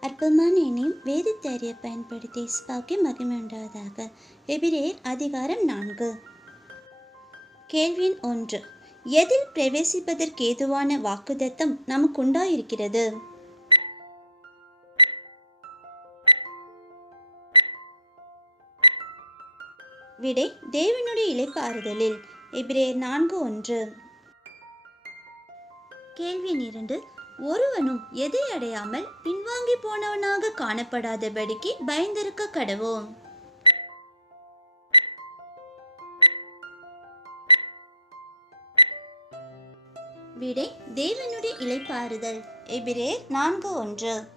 அற்பமான எண்ணையும் வேதத்தை அறிய பயன்படுத்தி இஸ்பாவுக்கு மகிமை உண்டாவதாக. எபிரேயர் அதிகாரம் நான்கு. கேள்வியின் ஒன்று. எதில் பிரவேசிப்பதற்கு ஏதுவான வாக்குதத்தம் நமக்குண்டாயிருக்கிறது? விடை தேவனுடைய இளைப்பாறுதலில். எபிரேயர் நான்கு ஒன்று. கேள்வி இரண்டு. ஒருவனும் எதை அடையாமல் பின்வாங்கி போனவனாக காணப்படாதபடிக்கு பயந்திருக்க கடவோம். விடை தேவனுடைய இலைப்பாறுதல் எபிரேர் நான்கு ஒன்று.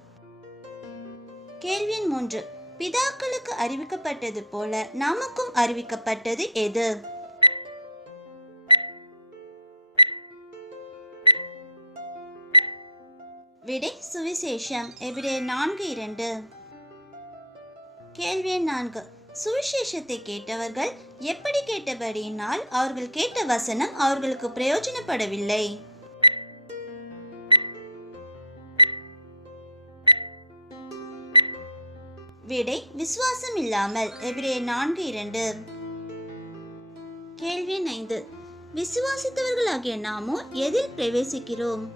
கேள்வி மூன்று. பிதாக்களுக்கு அறிவிக்கப்பட்டது போல நமக்கும் அறிவிக்கப்பட்டது எது? விடை சுவிசேஷம். எபிரே நான்கு இரண்டு. கேள்வி நான்கு. சுவிசேஷத்தை கேட்டவர்கள் எப்படி கேட்டபடியினால் அவர்கள் கேட்ட வசனம் அவர்களுக்கு பிரயோஜனப்படவில்லை. விடை விசுவாசம் இல்லாமல். எபிரே நான்கு இரண்டு. கேள்வி எண் ஐந்து. விசுவாசித்தவர்களாகிய நாமோ எதில் பிரவேசிக்கிறோம்?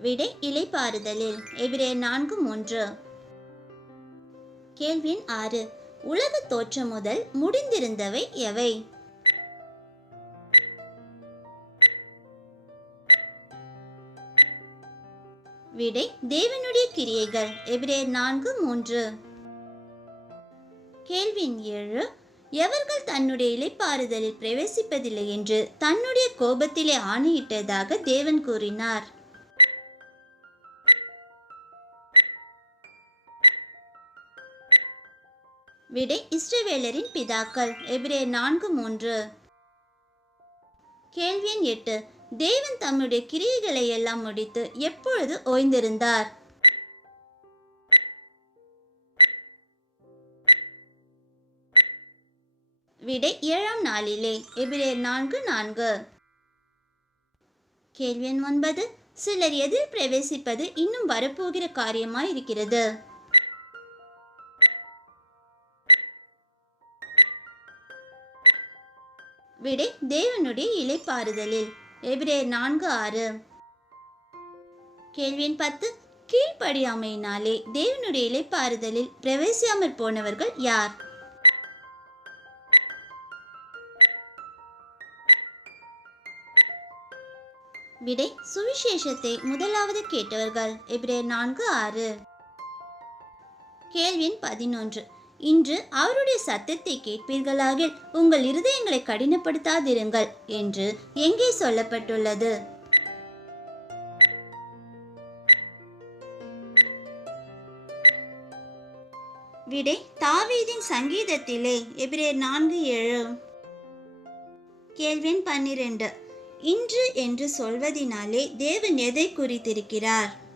விடை இலைப்பாறுதலில் எவிரே நான்கு மூன்று. கேள்வி ஆறு. உலக தோற்றம் முதல் முடிந்திருந்தவை எவை? விடை தேவனுடைய கிரியைகள். எபிரேயர் நான்கு மூன்று. கேள்வி ஏழு. எவர்கள் தன்னுடைய இலைப்பாறுதலில் பிரவேசிப்பதில்லை என்று தன்னுடைய கோபத்திலே ஆணையிட்டதாக தேவன் கூறினார். விடை இஸ்ரவேலரின் பிதாக்கள். எபிரே நான்கு மூன்று. கேள்வி எண் எட்டு. தேவன் தம்முடைய கிரியைகளை எல்லாம் முடித்து எப்பொழுது ஓய்ந்திருந்தார்? விடை ஏழாம் நாளிலே. எபிரே நான்கு நான்கு. கேள்வி எண் ஒன்பது. சிலர் எதில் பிரவேசிப்பது இன்னும் வரப்போகிற காரியமாய் இருக்கிறது விடை தேவனுடைய இலைப்பாறுதலில் எபிரேர் நான்கு ஆறு. கேள்வி பத்து கீழ்ப்படியாமையினாலே தேவனுடைய இலைப்பாறுதலில் பிரவேசியாமற் போனவர்கள் யார்? விடை சுவிசேஷத்தை முதலாவது கேட்டவர்கள். எபிரேர் நான்கு ஆறு. கேள்வி பதினொன்று இன்று அவருடைய சத்தத்தை கேட்பீர்களாகில் உங்கள் இருதயங்களை கடினப்படுத்தாதிருங்கள் என்று எங்கே சொல்லப்பட்டுள்ளது? விடை தாவீதின் சங்கீதத்திலே எபிரேர் நான்கு ஏழு. கேள்வி பன்னிரண்டு. இன்று என்று சொல்வதினாலே தேவன் எதை குறித்திருக்கிறார்?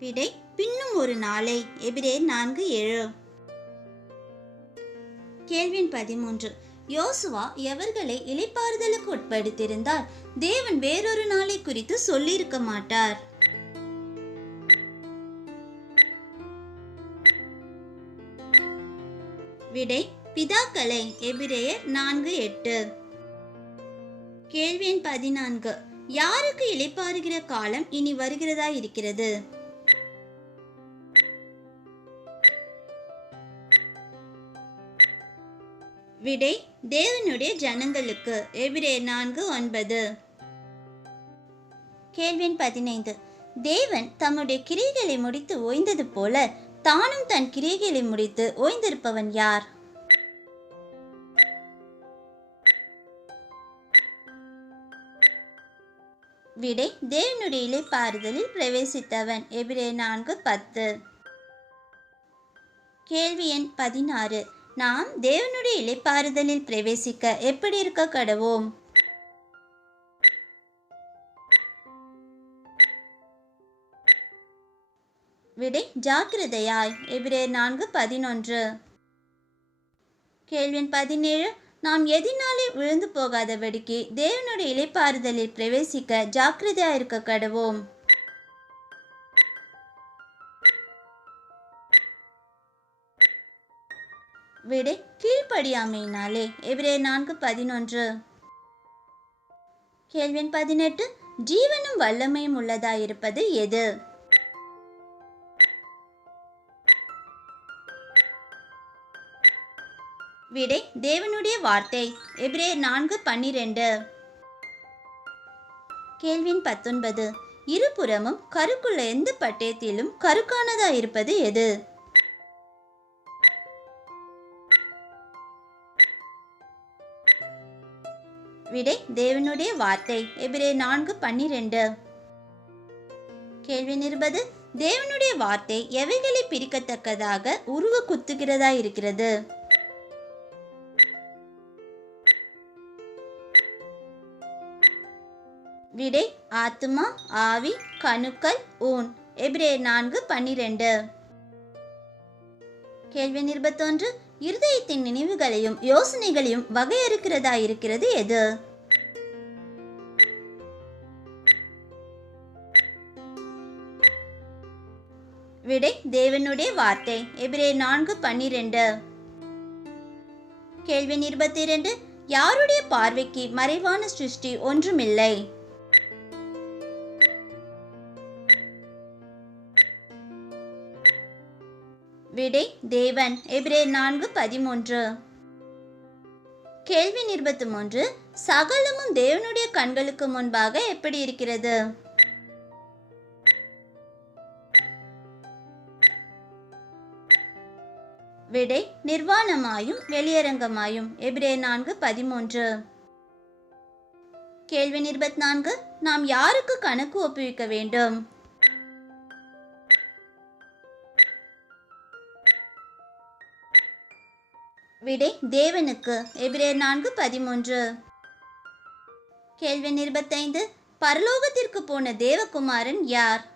விடை பின்னும் ஒரு நாளை. எபிரே நான்கு ஏழு. கேள்வின் பதிமூன்று. யோசுவா எவர்களை இலைப்பாறுதலுக்கு உட்படுத்தியிருந்தால் தேவன் வேறொரு நாளை குறித்து சொல்லியிருக்க மாட்டார். விடை பிதாக்களை. எபிரேயர் நான்கு எட்டு. கேள்வி எண் பதினான்கு. யாருக்கு இலைப்பாறுகிற காலம் இனி வருகிறதா இருக்கிறது விடை தேவனுடைய ஜனங்களுக்கு. எபிரே நான்கு ஒன்பது. கேள்வின் பதினைந்து. தேவன் தம்முடைய கிரியைகளை முடித்து ஓய்ந்தது போல தானும் தன் கிரியைகளை முடித்து ஓய்ந்திருப்பவன் யார்? விடை தேவனுடைய இலைப்பாறுதலில் பிரவேசித்தவன். எபிரே நான்கு பத்து. கேள்வி எண் பதினாறு. நாம் தேவனுடைய இலைப்பாறுதலில் பிரவேசிக்க எப்படி இருக்க கடவோம்? விடை ஜாக்கிரதையாய். எபிரேர் நான்கு பதினொன்று. கேள்வி பதினேழு நாம் எதினாலே விழுந்து போகாதபடிக்கு தேவனுடைய இலைப்பாறுதலில் பிரவேசிக்க ஜாக்கிரதையாக இருக்க கடவோம். விடை. கீழ்ப்படியாமையினாலே. எபிரே நான்கு பதினொன்று. கேள்வி பதினெட்டு. ஜீவனும் வல்லமையும் உள்ளதாயிருப்பது எது? விடை. தேவனுடைய வார்த்தை. எபிரே நான்கு பன்னிரெண்டு. கேள்வின் பத்தொன்பது. இருபுறமும் கருக்குள்ள எந்த பட்டயத்திலும் கருக்கானதா இருப்பது எது? விடை தேவனுடைய வார்த்தை. எபிரே நான்கு பன்னிரெண்டு. கேள்வி நிருபது தேவனுடைய வார்த்தை எவைகளை பிரிக்கத்தக்கதாக உருவ குத்துகிறதா இருக்கிறது? விடை ஆத்மா ஆவி கணுக்கள் ஊன். எபிரே நான்கு பன்னிரெண்டு. கேள்வி நிருபத்தொன்று இருதயத்தின் நினைவுகளையும் யோசனைகளையும் வகையறுக்கிறதா இருக்கிறது எது? விடை தேவனுடைய வார்த்தை. எபிரே நான்கு பன்னிரெண்டு. கேள்வி இருபத்தி இரண்டு. யாருடைய பார்வைக்கு மறைவான சிருஷ்டி ஒன்றுமில்லை? விடை தேவன். எபிரே நான்கு பதிமூன்று. கேள்வி இருபத்தி மூன்று. சகலமும் தேவனுடைய கண்களுக்கு முன்பாக எப்படி இருக்கிறது? விடை நிர்வாணமாயும் வெளியரங்கமாயும். எபிரே நான்கு பதிமூன்று. கேள்வி இருபத்தி நான்கு. நாம் யாருக்கு கணக்கு ஒப்புவிக்க வேண்டும்? விடை தேவனுக்கு. எபிரேர் நான்கு பதிமூன்று. கேள்வி இருபத்தைந்து. பரலோகத்திற்கு போன தேவகுமாரன் யார்?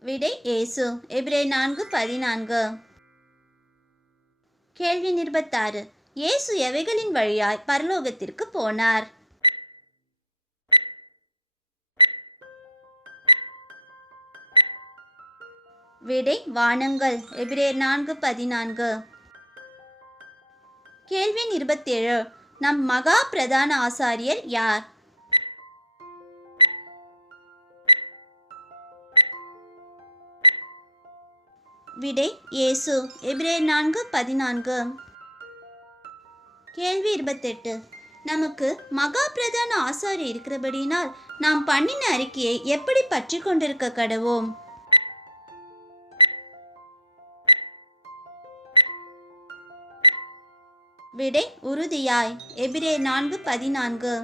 விடை ஏசு. எபிரே நான்கு பதினான்கு. கேள்வி இருபத்தாறு. இயேசு எவைகளின் வழியாய் பரலோகத்திற்கு போனார்? விடை வானங்கள். எபிரேர் நான்கு பதினான்கு. கேள்வி இருபத்தேழு. நம் மகா பிரதான ஆசாரியர் யார்? விடை இயேசு. எபிரேர் நான்கு பதினான்கு. கேள்வி இருபத்தெட்டு. நமக்கு மகா பிரதான ஆசாரி இருக்கிறபடினால் நாம் பண்ணின அறிக்கையை எப்படி பற்றி கொண்டிருக்க கடவோம்? விடை உறுதியாய். எபிரே நான்கு பதினான்கு.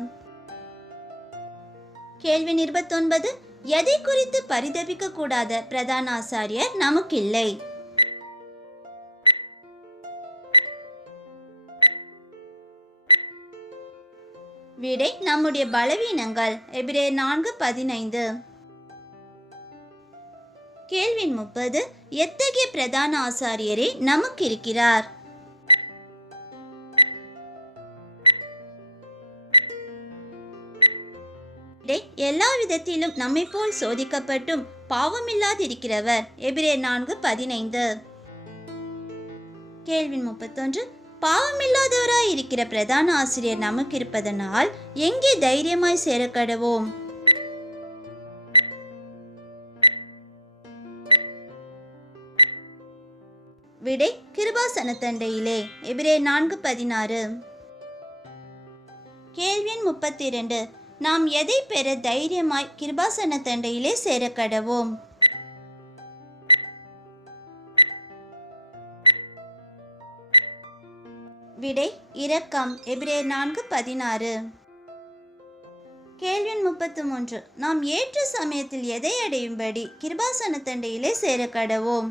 கேள்வி இருபத்தொன்பது எதை குறித்து பரிதபிக்க கூடாத பிரதான ஆசாரியர் நமக்கில்லை. விடை நம்முடைய பலவீனங்கள். எபிரே நான்கு பதினைந்து. கேள்வி முப்பது எத்தகைய பிரதான ஆசாரியரே நமக்கு இருக்கிறார் எல்லா விதத்திலும் நம்மை போல் சோதிக்கப்பட்டும் பாவமில்லாதிருக்கிறவர். எபிரே நான்கு பதினைந்து. கேள்வி முப்பத்தொன்று. பாவமில்லாதவராய் இருக்கிற பிரதான ஆசிரியர் நமக்கு இருப்பதனால் எங்கே தைரியமாய் சேரக்கடவோம்? விடை கிருபாசனத்தண்டையிலே. எபிரே நான்கு பதினாறு. கேள்வி முப்பத்தி இரண்டு நாம் எதை பெற தைரியமாய் கிருபாசன தண்டையிலே சேரக்கடவோம். விடை இரக்கம் எபிரேர் நான்கு பதினாறு. கேள்வி முப்பத்து மூன்று. நாம் ஏற்ற சமயத்தில் எதை அடையும்படி கிருபாசன தண்டையிலே சேரக்கடவோம்?